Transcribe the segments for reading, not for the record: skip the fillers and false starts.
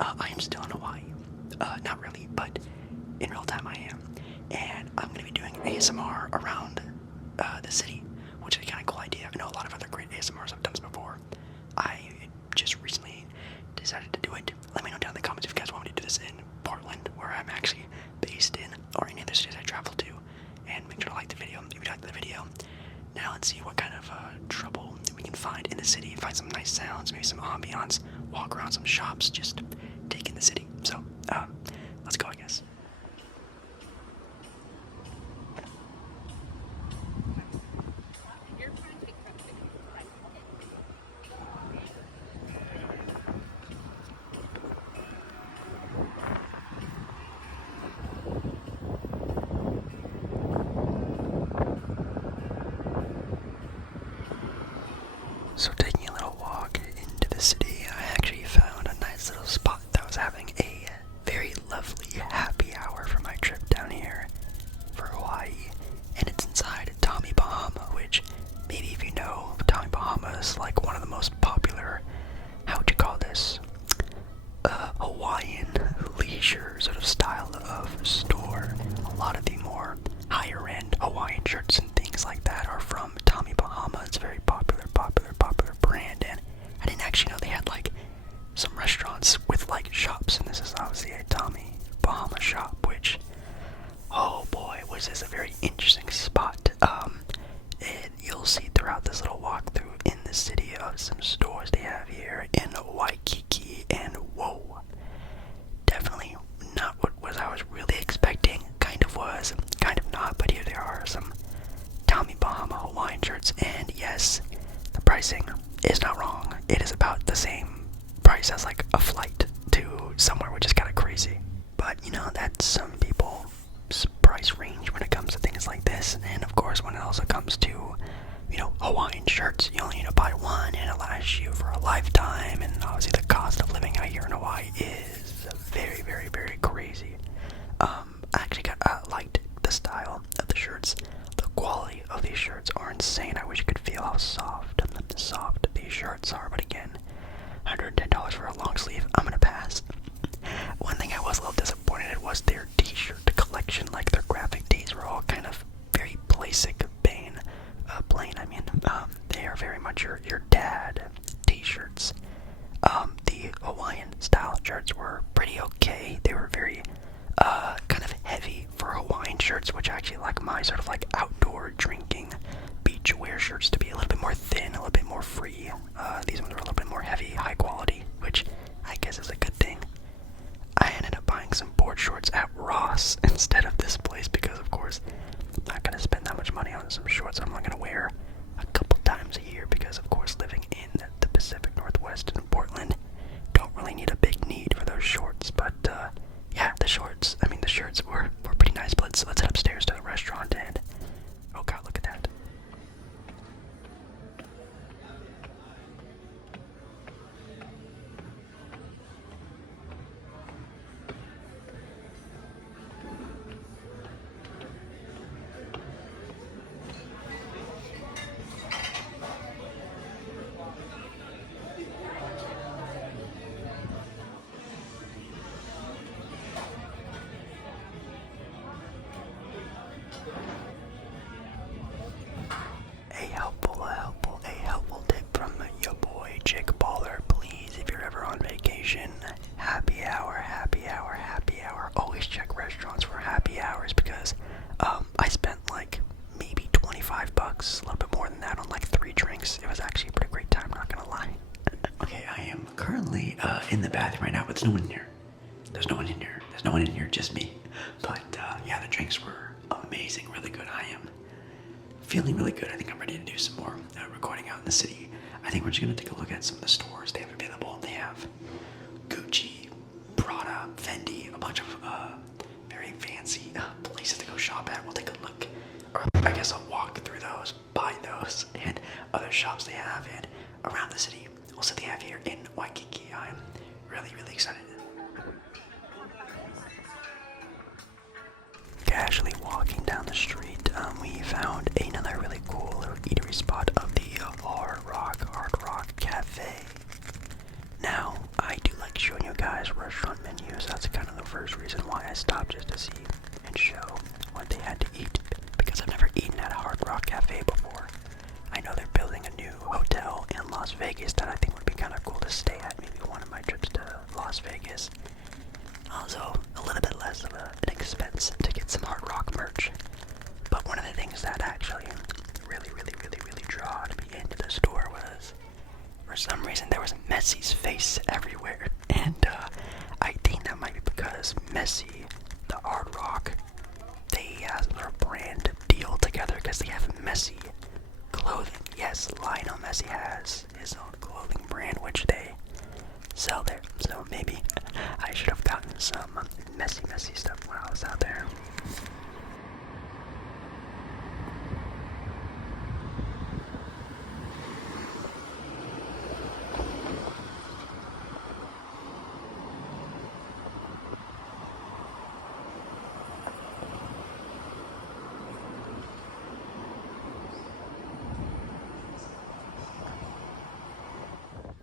I am still in Hawaii. Not really, but in real time I am. And I'm going to be doing ASMR around the city, which is a kind of cool idea. I know a lot of other great ASMRs have done this before. I just recently decided to do it. Let me know down in the comments if you guys want me to do this in Portland, where I'm actually based in, or any other cities I travel to. And make sure to like the video if you liked the video. Now let's see what kind of trouble we can find in the city. Find some nice sounds, maybe some ambiance, walk around some shops, just take in the city. So, let's go, I guess. So taking a little walk into the city, I actually found a nice little spot that was having a very lovely happy hour for my trip down here for Hawaii. And it's inside Tommy Bahama, which maybe if you know, Tommy Bahama is like one of the most popular, how would you call this, Hawaiian leisure sort of style of store. A lot of the more higher end Hawaiian shirts and things like that are from Tommy Bahama. It's a very popular brand, and I didn't actually know they had like some restaurants with like shops, and this is obviously a Tommy Bahama shop, which, oh boy, was this a very interesting spot. And you'll see throughout this little walkthrough in the city of some stores they have here in Waikiki, and whoa, definitely not what was I was really expecting. Kind of was, kind of not, but here there are some Tommy Bahama Hawaiian shirts, and yes, the pricing is not wrong. It is about the same price as like a flight to somewhere, which is kind of crazy. But you know, that's some people's price range when it comes to things like this. And of course, when it also comes to, you know, Hawaiian shirts, you only need to buy one and it lasts you for a lifetime. And obviously the cost of living out here in Hawaii is very, very, very crazy. I actually liked the style of the shirts. The quality of these shirts are insane. I wish you could feel how soft these shirts are, but again, $110 for a long sleeve, I'm gonna pass. One thing I was a little disappointed in was their t-shirt collection. Like, their graphic tees were all kind of very plain. They are very much your dad t-shirts. The Hawaiian style shirts were pretty okay. They were very kind of heavy for Hawaiian shirts, which I actually like my sort of like outdoor drinking beach wear shirts to be a little bit more thin, a little bit more free. These ones are a little bit more heavy, high quality, which I guess is a good thing. I ended up buying some board shorts at Ross instead of this place because, of course, I'm not going to spend that much money on some shorts I'm not going to wear a couple times a year because, of course, living in the Pacific Northwest in Portland, don't really need a big need for those shorts. But, yeah, the shirts were pretty nice. But let's head upstairs to the restaurant and, oh god, look at that. A helpful tip from your boy, Jake Baller. Please, if you're ever on vacation, happy hour. Always check restaurants for happy hours because I spent like maybe $25, a little bit more than that, on like 3 drinks. It was actually a pretty great time, not gonna lie. Okay, I am currently in the bathroom right now, but there's no one in here. There's no one in here, just me. But yeah, the drinks were amazing, really good. I am feeling really good. I think I'm ready to do some more recording out in the city. I think we're just going to take a look at some of the stores they have available. They have Gucci, Prada, Fendi, a bunch of very fancy places to go shop at. We'll take a look, or I guess I'll walk through those, buy those, and other shops they have and around the city. Also they have here in Waikiki. I'm really, really excited. Casually walking down the street, we found another really cool little eatery spot of the Hard Rock Cafe. Now, I do like showing you guys this restaurant menu, so that's kind of the first reason why I stopped, just to see and show what they had to eat, because I've never eaten at a Hard Rock Cafe before. I know they're building a new hotel in Las Vegas that I think would be kind of cool to stay at, maybe one of my trips to Las Vegas. Also, a little bit less of an expense to get some Hard Rock merch. But one of the things that actually really draw me into the store was, for some reason, there was Messi's face everywhere. And I think that might be because Messi, the Hard Rock, they have their brand deal together, because they have Messi clothing. Yes, Lionel Messi has his own clothing brand, which they sell there. So maybe I should have gotten some Messi stuff when I was out there.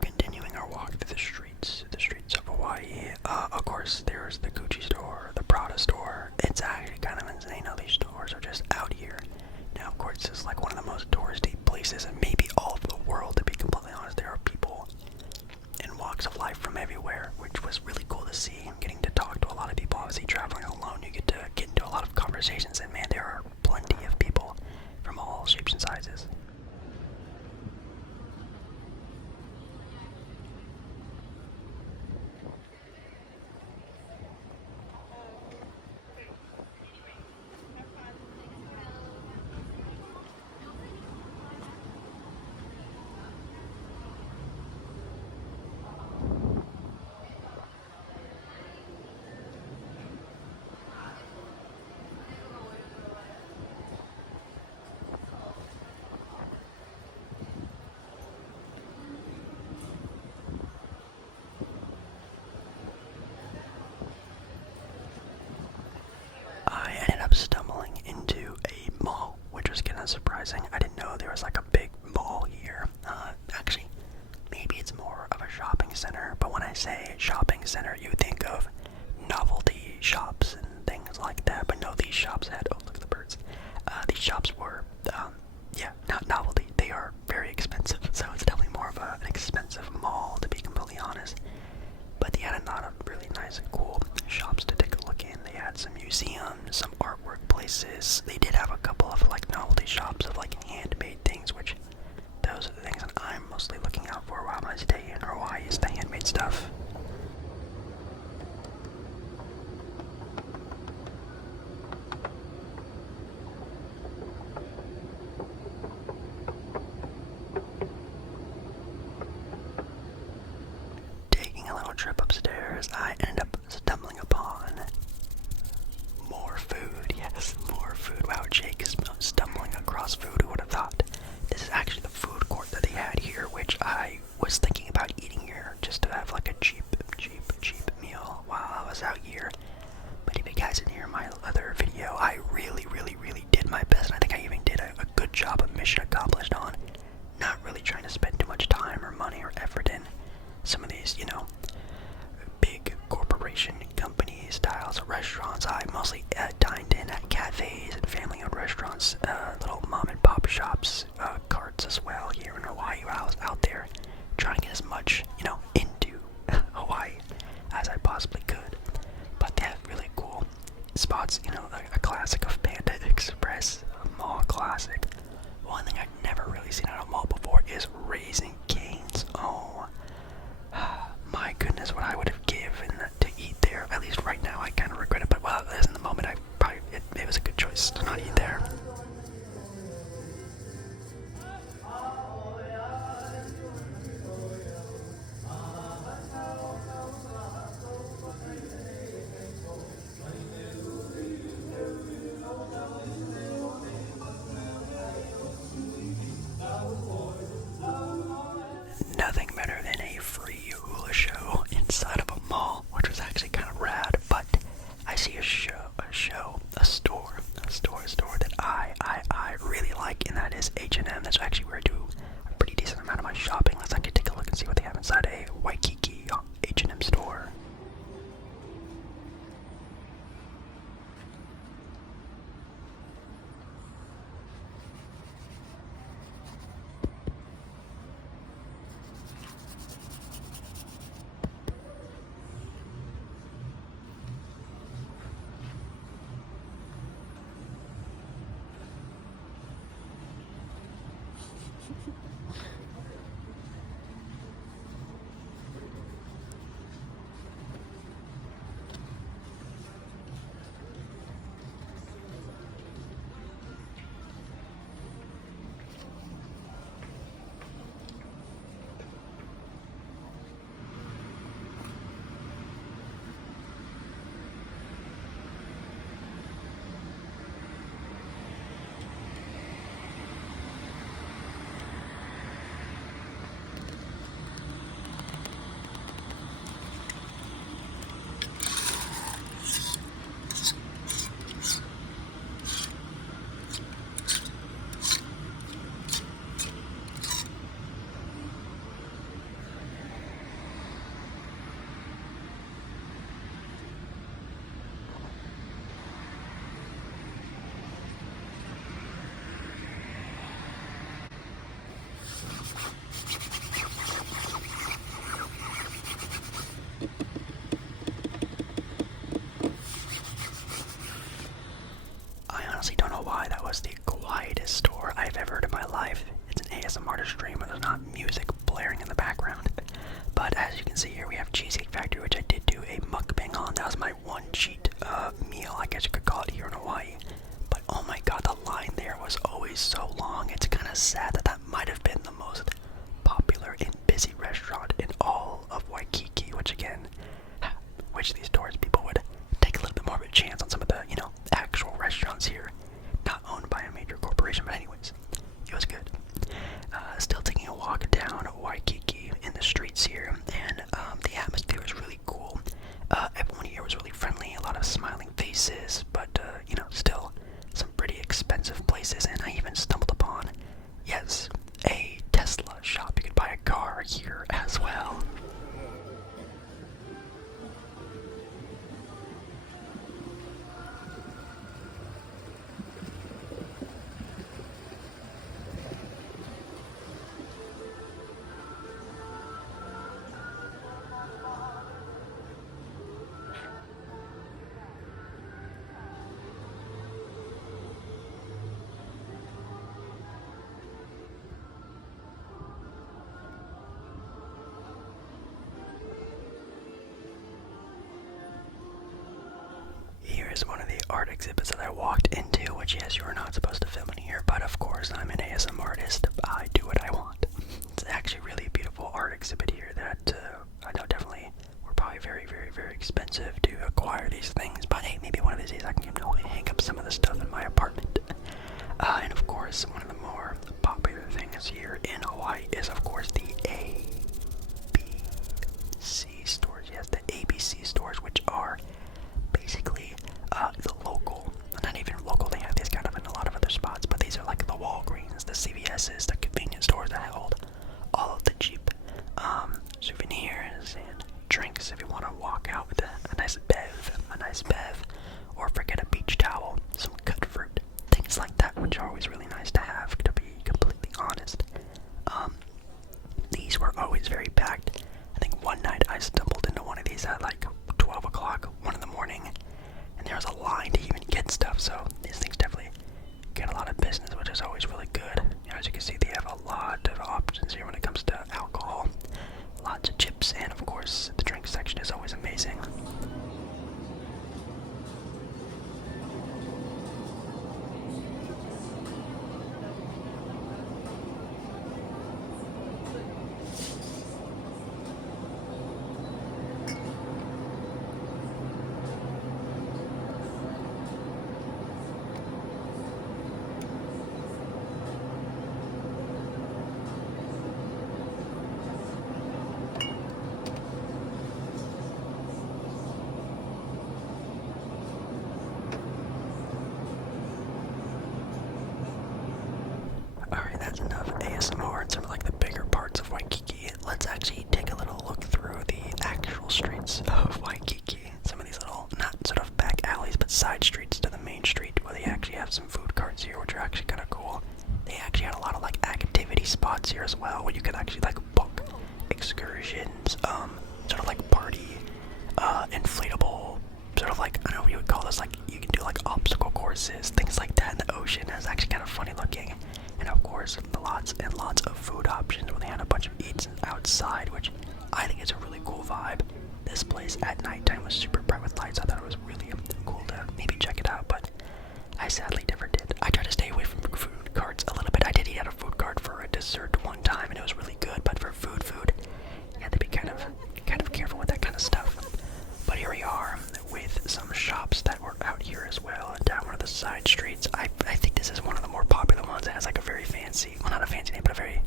Continuing our walk through the streets of Hawaii, of course there's the Gucci store, the Prada store. It's actually kind of insane how these stores are just out here. Now, of course, this is like one of the most touristy places in maybe all of the world, to be completely honest. There are people in walks of life from everywhere, which was really cool to see. Getting to talk to a lot of people, obviously traveling alone, you get to get into a lot of conversations, and man, there are plenty of people from all shapes and sizes. I ended up stumbling into a mall, which was kind of surprising. I didn't know there was like a big mall here. Actually, maybe it's more of a shopping center, but when I say shopping center, you think of novelty shops and things like that. But no, these shops had, oh, look at the birds. These shops were, not novelty. They are very expensive, so it's definitely more of an expensive mall, to be completely honest. But they had a lot of really nice and cool shops to take a look in. They had some museums, some artwork places. They did have a couple of like novelty shops of like handmade things, which those are the things that I'm mostly looking out for while I stay in Hawaii, is the handmade stuff. Taking a little trip upstairs, I ended up stumbling upon more food. Yes, more food. Wow, Jake is stumbling across food. Who would have thought? This is actually the food court that they had here, which I was thinking about eating here, just to have like a cheap meal while I was out here. But if you guys didn't hear my other video, I really did my best. I think I even did a good job of mission accomplished on not really trying to spend too much time or money or effort in some of these, big corporation company styles of restaurants. I mostly dined in at cafes and family-owned restaurants, little mom-and-pop shops, carts as well here in Hawaii, while I was out there trying to get as much, into Hawaii as I possibly could. But they have really cool spots, a classic of Panda Express, a mall classic. One thing I've never really seen at a mall before is Raising Cane's. Oh, my goodness, what I would have given to eat there. At least right now, I kind of regret it. But well, in the moment, it was a good choice to not eat there. stream where there's not music blaring in the background. But as you can see here, we have Cheesecake Factory, which I did do a mukbang on. That was my one cheat meal, I guess you could call it, here in Hawaii. But oh my god, the line there was always so long. It's kind of sad that that might have been the most popular and busy restaurant in all of Waikiki, which again, which these tourist people would take a little bit more of a chance on some of the, actual restaurants here, not owned by a major corporation. But anyways, it was good. Still taking a walk down Waikiki in the streets here, and the atmosphere was really cool. Everyone here was really friendly, a lot of smiling faces, but still some pretty expensive places. And I even stumbled upon, yes, a Tesla shop. You could buy a car here as well. Here's one of the art exhibits that I walked into, which, yes, you are not supposed to film in here, but of course I'm an ASM artist. I do what I want. It's actually really a beautiful art exhibit here that I know definitely were probably very, very, very expensive to acquire these things, but hey, maybe one of these days I can hang up some of the stuff in my apartment. And of course, one of the more popular things here in Hawaii is, of course, the ABC stores. Yes, the ABC stores, which are basically the local, not even local, they have these kind of in a lot of other spots, but these are like the Walgreens, the CVS's, the convenience stores that hold all of the cheap souvenirs and drinks if you want to walk out with a nice bev, or forget a beach towel, some cut fruit, things like that, which are always really nice to have, to be completely honest. These were always very packed. I think one night I stumbled into one of these at like 12 o'clock, 1 in the morning, and there was a line to even get stuff, so these things definitely get a lot of business, which is always really good. As you can see, they have a lot of options here when it comes to alcohol. Lots of chips, and of course, the drink section is always amazing. Alright, that's enough ASMR and some of like the bigger parts of Waikiki. Let's actually take a little look through the actual streets of Waikiki. Some of these little, not sort of back alleys, but side streets to the main street, where they actually have some food carts here, which are actually kind of cool. They actually had a lot of like activity spots here as well, where you could actually like book excursions, sort of like party, inflatable, sort of like, I don't know what you would call this, like you can do like obstacle courses, things like that in the ocean. It's actually kind of funny looking. And of course, the lots and lots of food options where they had a bunch of eats outside, which I think is a really cool vibe. This place at nighttime was super bright with lights. I thought it was really cool to maybe check it out, but I sadly never did. I try to stay away from food carts a little bit. I did eat at a food cart for a dessert one time, and it was really good, but for food, you have to be kind of careful with that kind of stuff. But here we are with some shops that were out here as well, and down one of the side streets. I think this is one of the more popular ones. It has like a very fancy, well, not a fancy name, but a very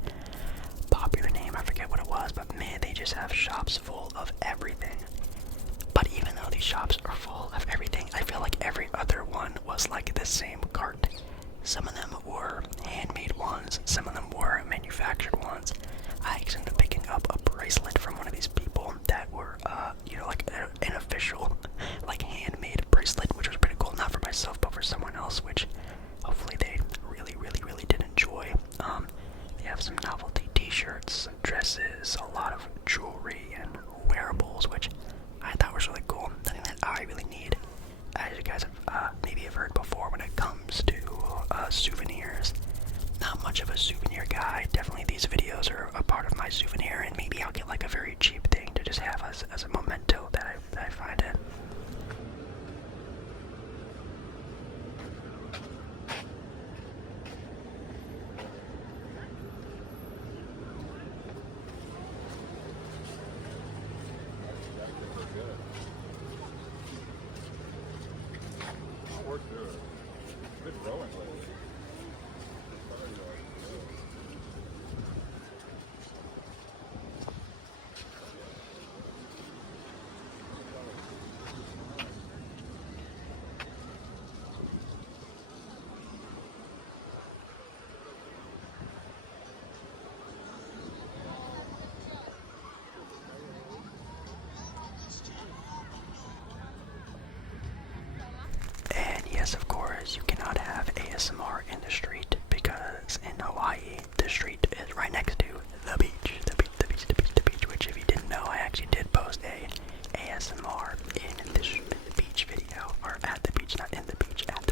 popular name. I forget what it was, but man, they just have shops full of everything. But even though these shops are full of everything, I feel like every other one was like the same cart. Some of them were handmade ones, some of them were manufactured ones. I actually ended up picking up a bracelet from one of these people that were, like an official, like handmade bracelet, which was pretty cool. Not for myself, but for someone else, which hopefully they really, really, really did enjoy. They have some novelty t-shirts, dresses, a lot of jewelry and wearables, which I thought was really cool. Something that I really need, as you guys have maybe have heard before, when it comes to souvenirs. Not much of a souvenir guy. Definitely these videos ASMR in the street because in Hawaii, the street is right next to the beach. The beach, which if you didn't know, I actually did post a ASMR in the beach video, or at the beach, not in the beach, at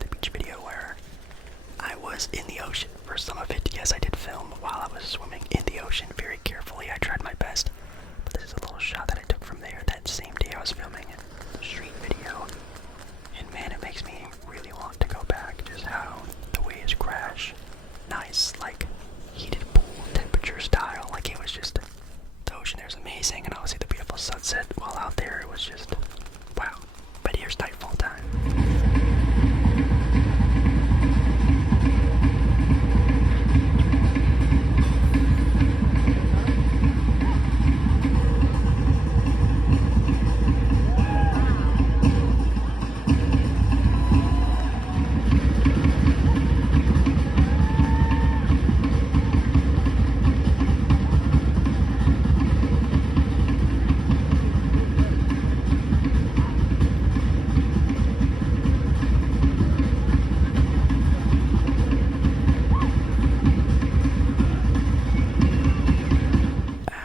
the beach video where I was in the ocean for some of it. Yes, I did film while I was swimming in the ocean very carefully. I tried my best. But this is a little shot that I took from there that same day I was filming the street video. And man, it makes me really want to go back. Just how the waves crash. Nice, like, heated pool temperature style. Like, it was just, the ocean there is amazing. And obviously the beautiful sunset while out there, it was just, wow. But here's nightfall time.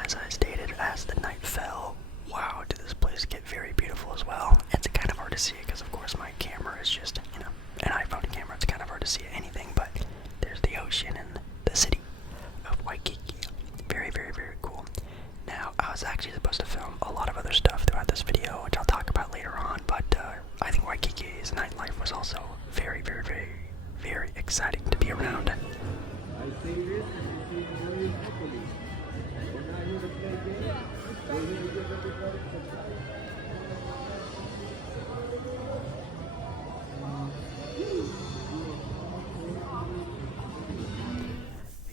As I stated, as the night fell, wow, did this place get very beautiful as well. It's kind of hard to see it because, of course, my camera is just, you know, an iPhone camera. It's kind of hard to see anything, but there's the ocean and the city of Waikiki. Very, very, very cool. Now, I was actually supposed to film a lot of other stuff throughout this video, which I'll talk about later on, but I think Waikiki's nightlife was also very, very, very, very exciting to be around.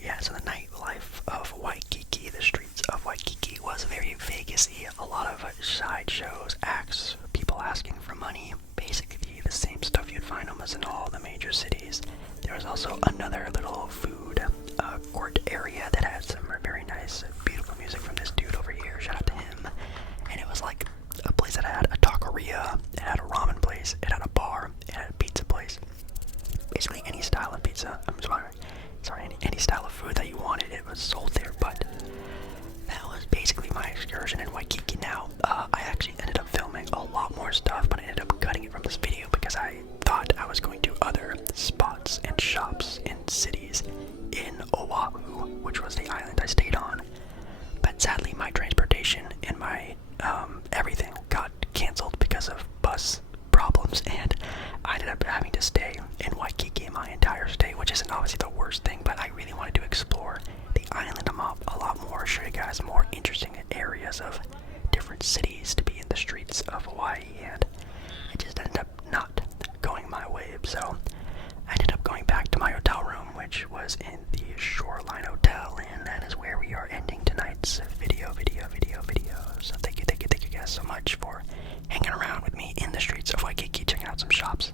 Yeah, so the nightlife of Waikiki, the streets of Waikiki, was very Vegas-y. A lot of sideshows, acts, people asking for money, basically the same stuff you'd find almost in all the major cities. There was also another little food court area that had some very nice, beautiful music from this dude over here. Shout out to him. And it was like a place that had a taqueria, it had a ramen place, it had a bar, it had a pizza place. Basically any style of pizza, any style of food that you wanted, it was sold there. But that was basically my excursion in Waikiki. Now, I actually ended up filming a lot more stuff, but I ended up cutting it from this video because I thought I was going to other spots and shops and cities in Oahu, which was the island I stayed on. But sadly, my transportation and my everything got canceled because of bus problems, and I ended up having to stay in Waikiki my entire stay, which isn't obviously the worst thing, but I really wanted to explore the island a lot more, show you guys more interesting areas of different cities to be in the streets of Hawaii, and it just ended up not going my way. So I ended up going back to my hotel room, which was in the Shoreline Hotel, and that is where we are ending tonight's video. So thank you guys so much for hanging around with me in the streets of Waikiki, checking out some shops,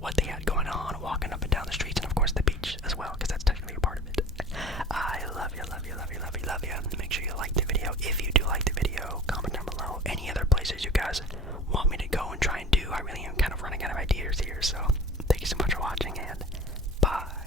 what they had going on, walking up and down the streets, and of course the beach as well, because that's technically a part of it. I love you. Make sure you like the video. If you do like the video, comment down below any other places you guys want me to go and try and do. I really am kind of running out of ideas here, so thank you so much for watching, and bye.